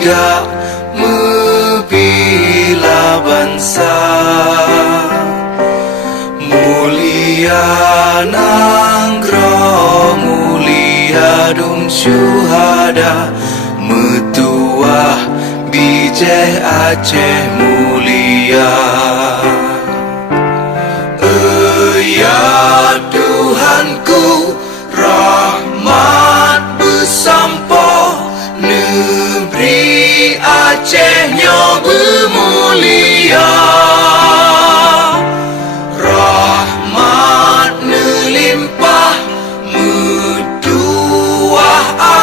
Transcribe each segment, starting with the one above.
tiga membela bangsa. Mulia nanggroh, mulia dum syuhada, metuah bijih Aceh mulia. Ya Tuhanku, rahmat bersampo, negeri Acehnya bermulia. Rahmat melimpah, metuah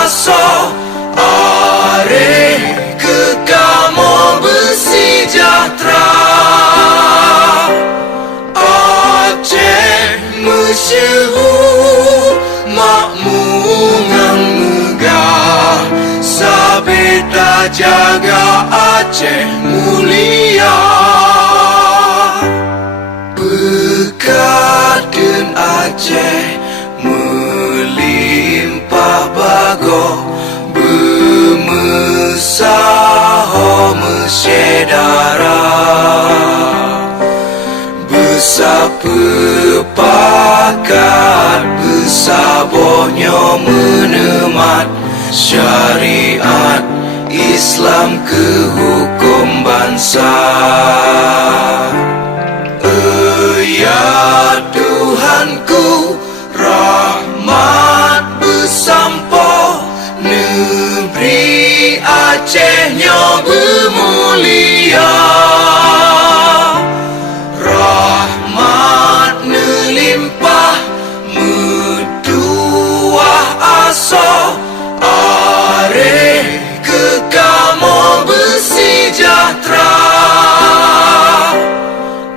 aso, areh kekamo bersejahtera. Aceh masyhur, makmur ngan megah, sabeta jaga Aceh mulia. Berkatun Aceh melimpah bago, bermesaho mesyedara. Bersepakat bersabohnya menemat syariat Islam ke hukum bangsa. Ya Tuhanku, rahmat bersampo, negeri Acehnya bermulia. Rahmat melimpah, metuah aso, areh kekamo bersejahtera.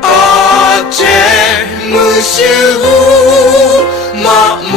Aceh masyhur, makmur